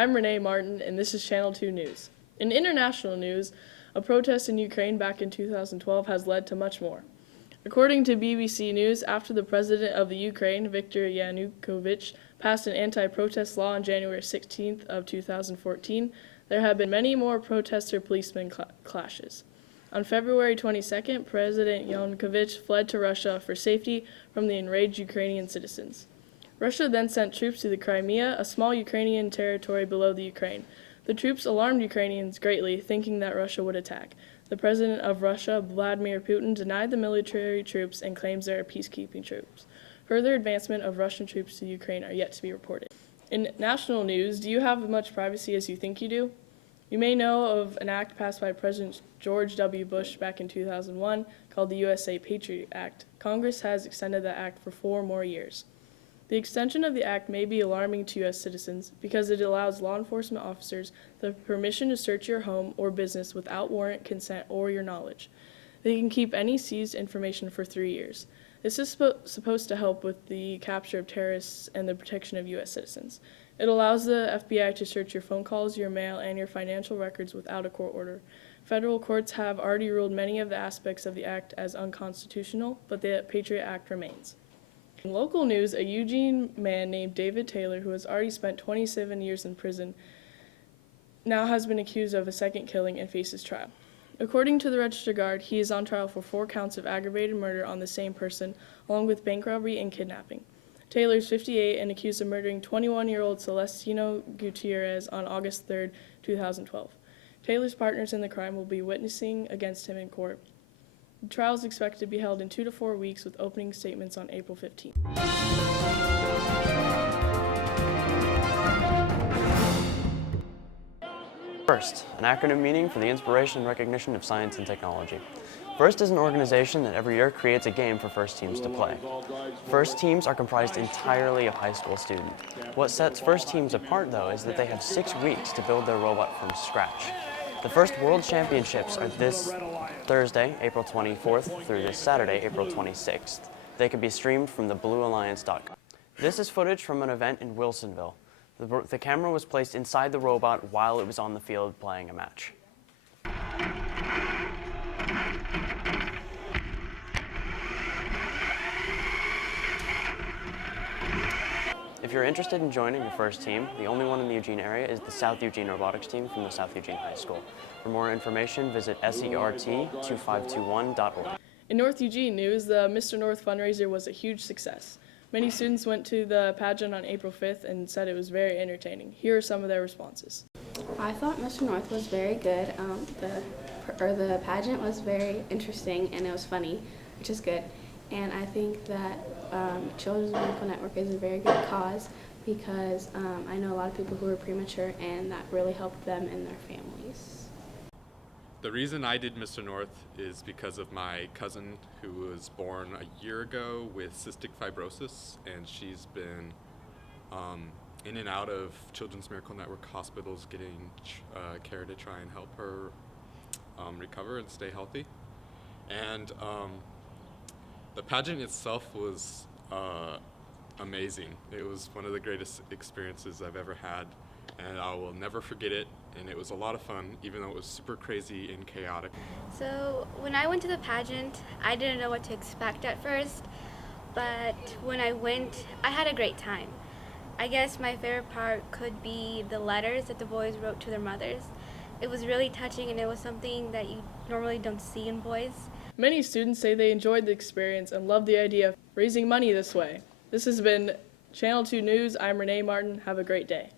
I'm Renee Martin, and this is Channel 2 News. In international news, a protest in Ukraine back in 2012 has led to much more. According to BBC News, after the president of the Ukraine, Viktor Yanukovych, passed an anti-protest law on January 16th of 2014, there have been many more protester-policeman clashes. On February 22nd, President Yanukovych fled to Russia for safety from the enraged Ukrainian citizens. Russia then sent troops to the Crimea, a small Ukrainian territory below the Ukraine. The troops alarmed Ukrainians greatly, thinking that Russia would attack. The president of Russia, Vladimir Putin, denied the military troops and claims they are peacekeeping troops. Further advancement of Russian troops to Ukraine are yet to be reported. In national news, do you have as much privacy as you think you do? You may know of an act passed by President George W. Bush back in 2001 called the USA Patriot Act. Congress has extended that act for 4 more years. The extension of the act may be alarming to U.S. citizens because it allows law enforcement officers the permission to search your home or business without warrant, consent, or your knowledge. They can keep any seized information for 3 years. This is supposed to help with the capture of terrorists and the protection of U.S. citizens. It allows the FBI to search your phone calls, your mail, and your financial records without a court order. Federal courts have already ruled many of the aspects of the act as unconstitutional, but the Patriot Act remains. In local news, a Eugene man named David Taylor, who has already spent 27 years in prison, now has been accused of a second killing and faces trial. According to the Register Guard, he is on trial for 4 counts of aggravated murder on the same person, along with bank robbery and kidnapping. Taylor is 58 and accused of murdering 21-year-old Celestino Gutierrez on August 3, 2012. Taylor's partners in the crime will be witnessing against him in court. The trial is expected to be held in 2 to 4 weeks with opening statements on April 15th. FIRST, an acronym meaning for the inspiration and recognition of science and technology. FIRST is an organization that every year creates a game for FIRST teams to play. FIRST teams are comprised entirely of high school students. What sets FIRST teams apart, though, is that they have 6 weeks to build their robot from scratch. The first World Championships are this Thursday, April 24th, through this Saturday, April 26th. They can be streamed from thebluealliance.com. This is footage from an event in Wilsonville. The camera was placed inside the robot while it was on the field playing a match. If you're interested in joining the FIRST team, the only one in the Eugene area is the South Eugene Robotics team from the South Eugene High School. For more information, visit sert2521.org. In North Eugene news, the Mr. North fundraiser was a huge success. Many students went to the pageant on April 5th and said it was very entertaining. Here are some of their responses. I thought Mr. North was very good. The pageant was very interesting and it was funny, which is good. And I think that Children's Medical Network is a very good cause because I know a lot of people who are premature and that really helped them and their families. The reason I did Mr. North is because of my cousin who was born a year ago with cystic fibrosis, and she's been in and out of Children's Miracle Network hospitals getting care to try and help her recover and stay healthy. And the pageant itself was amazing. It was one of the greatest experiences I've ever had, and I will never forget it. And it was a lot of fun, even though it was super crazy and chaotic. So when I went to the pageant, I didn't know what to expect at first, but when I went, I had a great time. I guess my favorite part could be the letters that the boys wrote to their mothers. It was really touching, and it was something that you normally don't see in boys. Many students say they enjoyed the experience and loved the idea of raising money this way. This has been Channel 2 News. I'm Renee Martin. Have a great day.